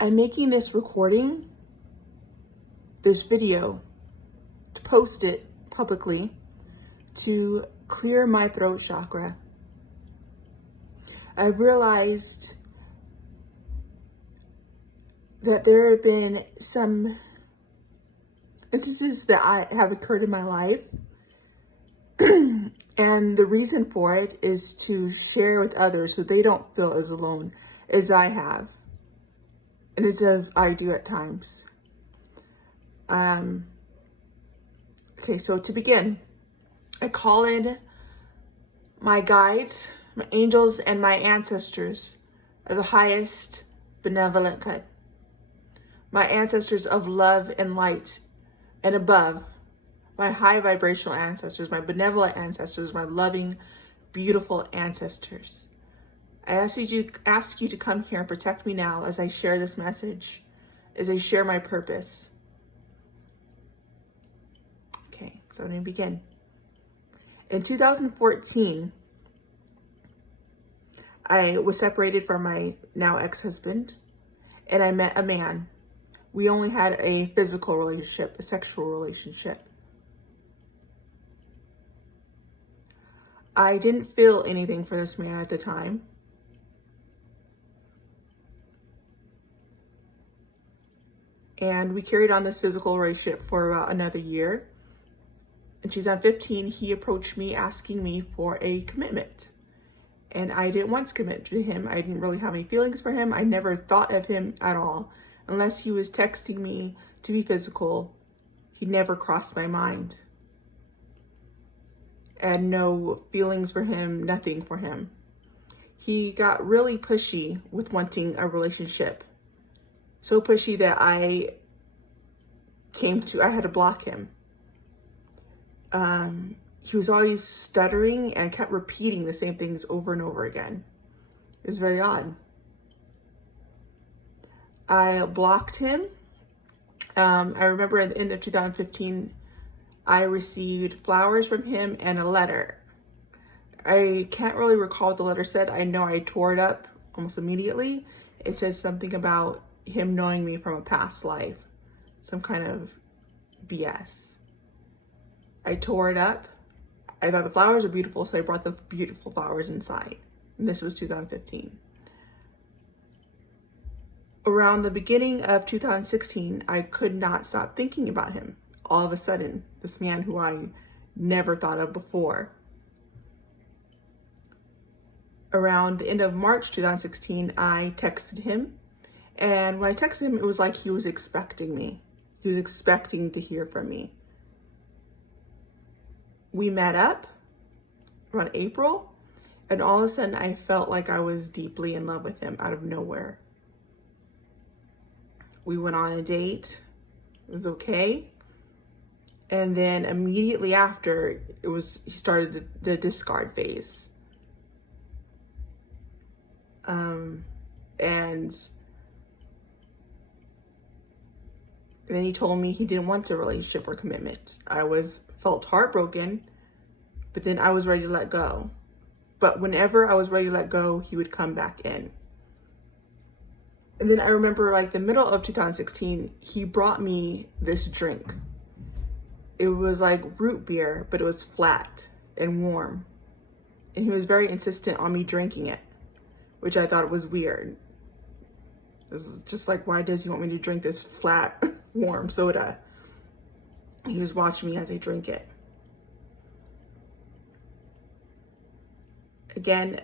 I'm making this recording, this video, to post it publicly to clear my throat chakra. I realized that there have been some instances that have occurred in my life, and the reason for it is to share with others so they don't feel as alone as I have, and as I do at times. Okay, so to begin, I call in my guides, my angels, and my ancestors of the highest benevolent good. My ancestors of love and light and above, my high vibrational ancestors, my benevolent ancestors, my loving, beautiful ancestors. I ask you to come here and protect me now as I share this message, as I share my purpose. Okay, so I'm going to begin. In 2014, I was separated from my now ex-husband, and I met a man. We only had a physical relationship, a sexual relationship. I didn't feel anything for this man at the time. And we carried on this physical relationship for about another year. In 2015, he approached me asking me for a commitment. And I didn't want to commit to him. I didn't really have any feelings for him. I never thought of him at all. Unless he was texting me to be physical, he never crossed my mind. I had no feelings for him, nothing for him. He got really pushy with wanting a relationship. So pushy that I had to block him. He was always stuttering and kept repeating the same things over and over again. It was very odd. I blocked him. I remember at the end of 2015, I received flowers from him and a letter. I can't really recall what the letter said. I know I tore it up almost immediately. It says something about him knowing me from a past life. Some kind of BS. I tore it up. I thought the flowers were beautiful, so I brought the beautiful flowers inside. And this was 2015. Around the beginning of 2016, I could not stop thinking about him. All of a sudden, this man who I never thought of before. Around the end of March 2016, I texted him. And when I texted him, it was like he was expecting me. He was expecting to hear from me. We met up around April, and all of a sudden I felt like I was deeply in love with him out of nowhere. We went on a date. It was okay. And then immediately after, he started the discard phase. And then he told me he didn't want a relationship or commitment. I felt heartbroken, but then I was ready to let go. But whenever I was ready to let go, he would come back in. And then I remember like the middle of 2016, he brought me this drink. It was like root beer, but it was flat and warm. And he was very insistent on me drinking it, which I thought was weird. It was just like, why does he want me to drink this flat, warm soda? He was watching me as I drink it. Again,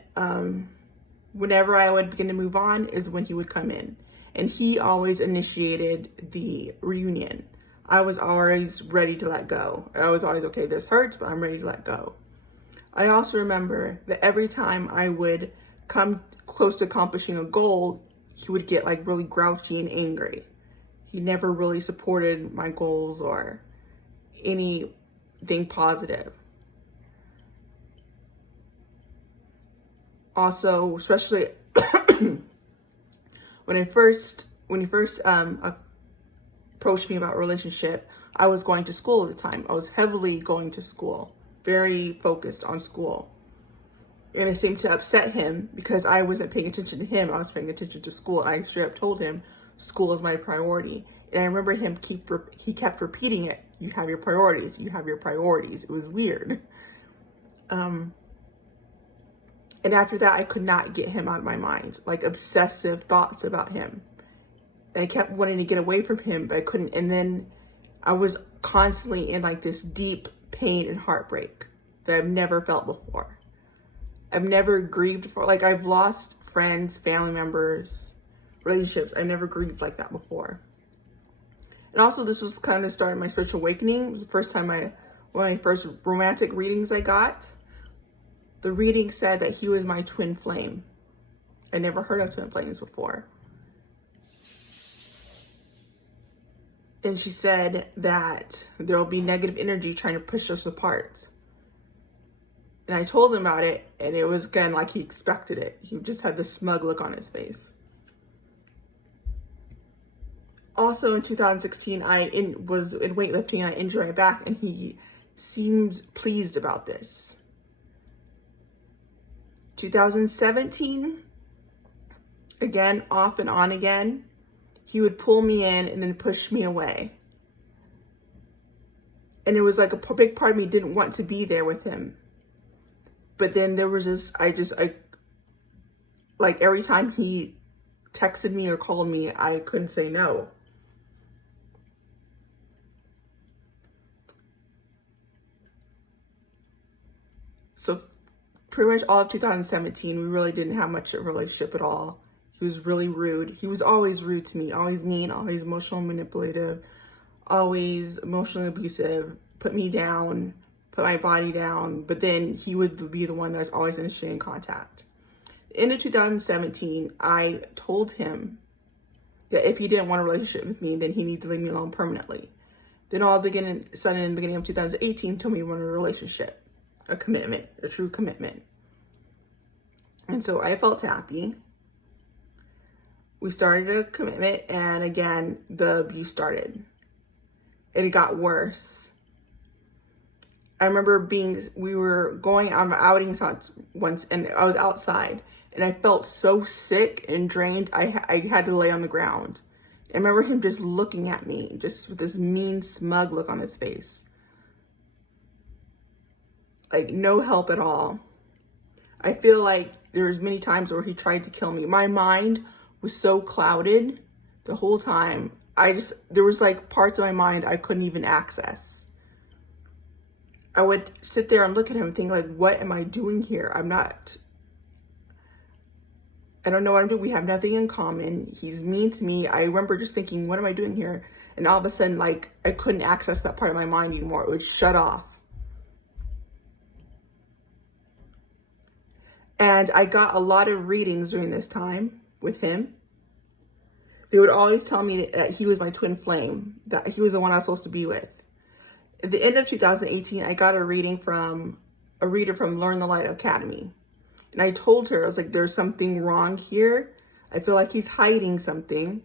whenever I would begin to move on is when he would come in. And he always initiated the reunion. I was always ready to let go. I was always, okay, this hurts, but I'm ready to let go. I also remember that every time I would come close to accomplishing a goal, he would get like really grouchy and angry. He never really supported my goals or anything positive. Also, especially when he first approached me about a relationship, I was going to school at the time. I was heavily going to school, very focused on school. And it seemed to upset him because I wasn't paying attention to him. I was paying attention to school. I straight up told him, school is my priority. And I remember he kept repeating it. You have your priorities. You have your priorities. It was weird. And after that, I could not get him out of my mind. Like obsessive thoughts about him. And I kept wanting to get away from him, but I couldn't. And then I was constantly in like this deep pain and heartbreak that I've never felt before. I've never grieved for, like I've lost friends, family members, relationships. I've never grieved like that before. And also this was kind of the start of my spiritual awakening. It was the first time one of my first romantic readings I got. The reading said that he was my twin flame. I never heard of twin flames before. And she said that there will be negative energy trying to push us apart. And I told him about it, and it was again like he expected it. He just had this smug look on his face. Also in 2016, I was in weightlifting and I injured my back, and he seems pleased about this. 2017, again, off and on again, he would pull me in and then push me away. And it was like a big part of me didn't want to be there with him. But then there was this, like every time he texted me or called me, I couldn't say no. So pretty much all of 2017, we really didn't have much of a relationship at all. He was really rude. He was always rude to me, always mean, always emotional manipulative, always emotionally abusive, put me down, put my body down. But then he would be the one that was always initiating contact. In 2017, I told him that if he didn't want a relationship with me, then he needed to leave me alone permanently. Then all of a sudden in the beginning of 2018, told me he wanted a relationship. A commitment, a true commitment. And so I felt happy. We started a commitment, and again, the abuse started. And it got worse. I remember we were going on outings once, and I was outside, and I felt so sick and drained, I had to lay on the ground. I remember him just looking at me, just with this mean, smug look on his face. Like no help at all. I feel like there was many times where he tried to kill me. My mind was so clouded the whole time. There was like parts of my mind I couldn't even access. I would sit there and look at him and think like, what am I doing here? I don't know what I'm doing. We have nothing in common. He's mean to me. I remember just thinking, what am I doing here? And all of a sudden, like I couldn't access that part of my mind anymore. It would shut off. And I got a lot of readings during this time with him. They would always tell me that he was my twin flame, that he was the one I was supposed to be with. At the end of 2018, I got a reading from a reader from Learn the Light Academy. And I told her, I was like, there's something wrong here. I feel like he's hiding something.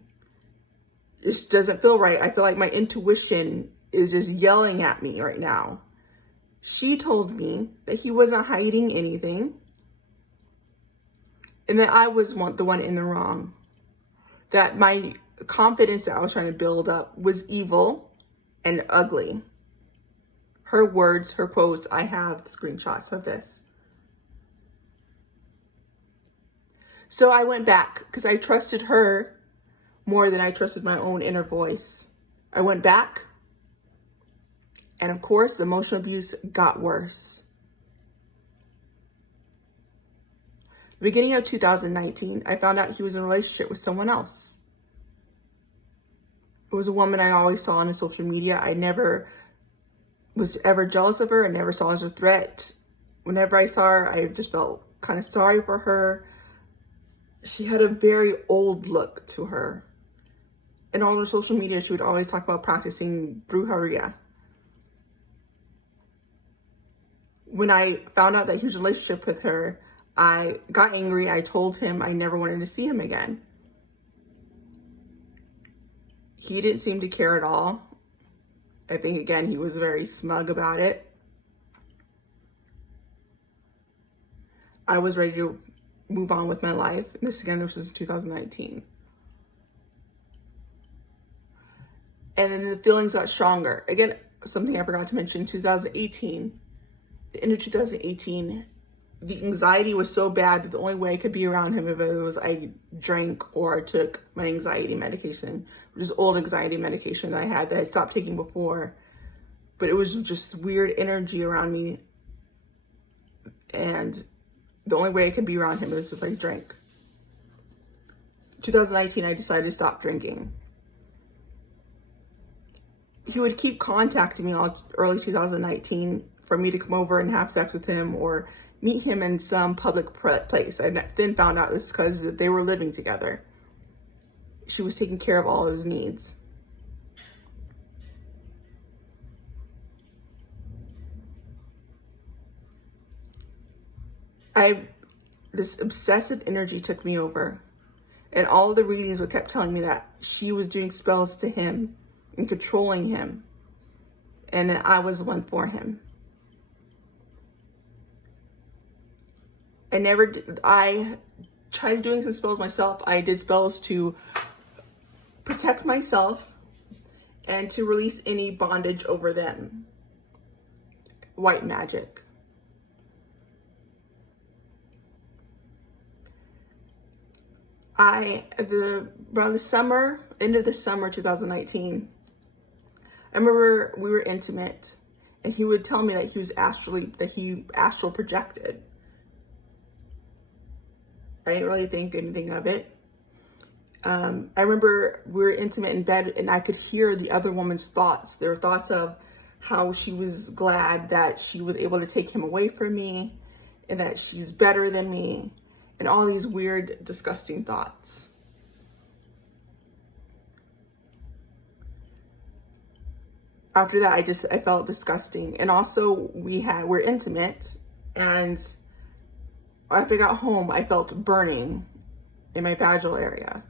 It just doesn't feel right. I feel like my intuition is just yelling at me right now. She told me that he wasn't hiding anything. And that I was the one in the wrong. That my confidence that I was trying to build up was evil and ugly. Her words, her quotes, I have screenshots of this. So I went back because I trusted her more than I trusted my own inner voice. I went back. And of course, the emotional abuse got worse. Beginning of 2019, I found out he was in a relationship with someone else. It was a woman I always saw on his social media. I never was ever jealous of her. I never saw her as a threat. Whenever I saw her, I just felt kind of sorry for her. She had a very old look to her. And on her social media, she would always talk about practicing brujeria. When I found out that he was in a relationship with her, I got angry. I told him I never wanted to see him again. He didn't seem to care at all. I think, again, he was very smug about it. I was ready to move on with my life. This was 2019. And then the feelings got stronger. Again, something I forgot to mention, 2018, the end of 2018, the anxiety was so bad that the only way I could be around him if it was I drank or took my anxiety medication, which is old anxiety medication that I had that I stopped taking before. But it was just weird energy around me. And the only way I could be around him is if I drank. 2019, I decided to stop drinking. He would keep contacting me all early 2019 for me to come over and have sex with him or meet him in some public place. I then found out this because they were living together. She was taking care of all of his needs. This obsessive energy took me over, and all of the readings kept telling me that she was doing spells to him and controlling him, and that I was the one for him. I tried doing some spells myself. I did spells to protect myself and to release any bondage over them. White magic. Around the summer, end of the summer 2019, I remember we were intimate, and he would tell me that he astral projected. I didn't really think anything of it. I remember we were intimate in bed, and I could hear the other woman's thoughts. There were thoughts of how she was glad that she was able to take him away from me, and that she's better than me, and all these weird, disgusting thoughts. After that, I felt disgusting. And also we're intimate, and after I got home, I felt burning in my vaginal area.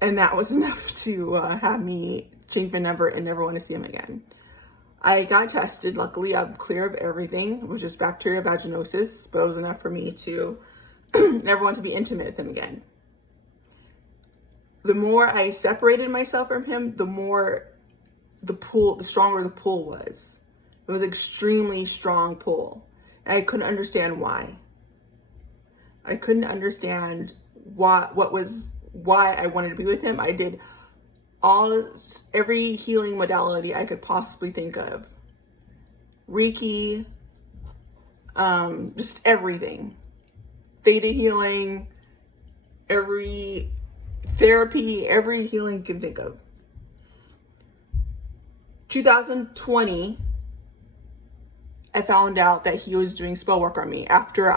And that was enough to have me change my number and never want to see him again. I got tested. Luckily, I'm clear of everything. It was just bacterial vaginosis, but it was enough for me to never want to be intimate with him again. The more I separated myself from him, the stronger the pull was. It was an extremely strong pull. And I couldn't understand why. I couldn't understand why I wanted to be with him. I did every healing modality I could possibly think of. Reiki, just everything. Theta healing, every therapy, every healing you can think of. 2020, I found out that he was doing spell work on me after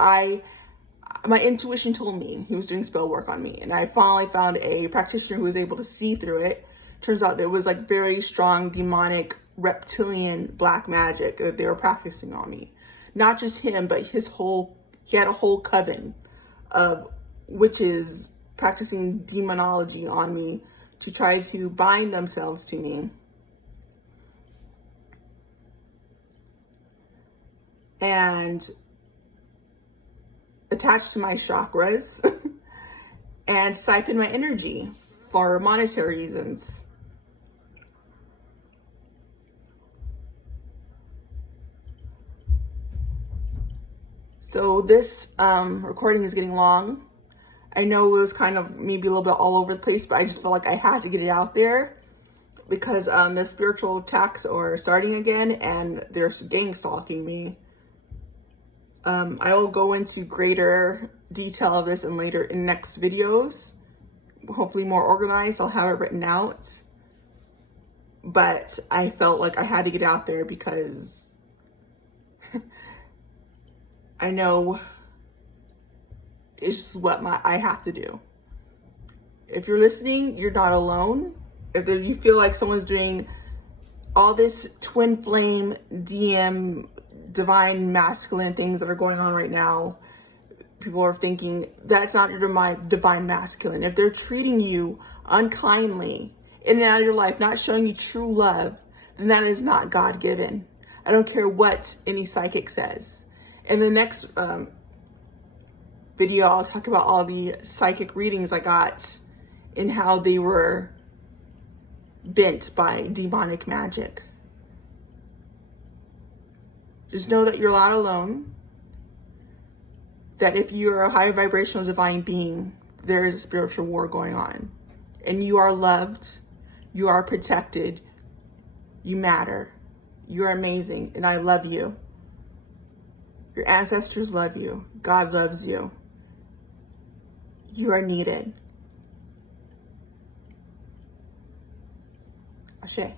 my intuition told me he was doing spell work on me. And I finally found a practitioner who was able to see through it. Turns out there was like very strong demonic reptilian black magic that they were practicing on me. Not just him, but he had a whole coven of witches practicing demonology on me to try to bind themselves to me. And attached to my chakras and siphon my energy for monetary reasons. So this recording is getting long. I know it was kind of maybe a little bit all over the place, but I just felt like I had to get it out there because the spiritual attacks are starting again and they're gang stalking me. I will go into greater detail of this in next videos, hopefully more organized. I'll have it written out, but I felt like I had to get out there because I know it's just what I have to do. If you're listening, you're not alone. If you feel like someone's doing all this twin flame, DM, divine masculine things that are going on right now, people are thinking that's not your divine masculine. If they're treating you unkindly in and out of your life, not showing you true love, then that is not God-given. I don't care what any psychic says. In the next video, I'll talk about all the psychic readings I got and how they were bent by demonic magic. Just know that you're not alone. That if you're a high vibrational divine being, there is a spiritual war going on. And you are loved. You are protected. You matter. You're amazing. And I love you. Your ancestors love you. God loves you. You are needed. Ashe.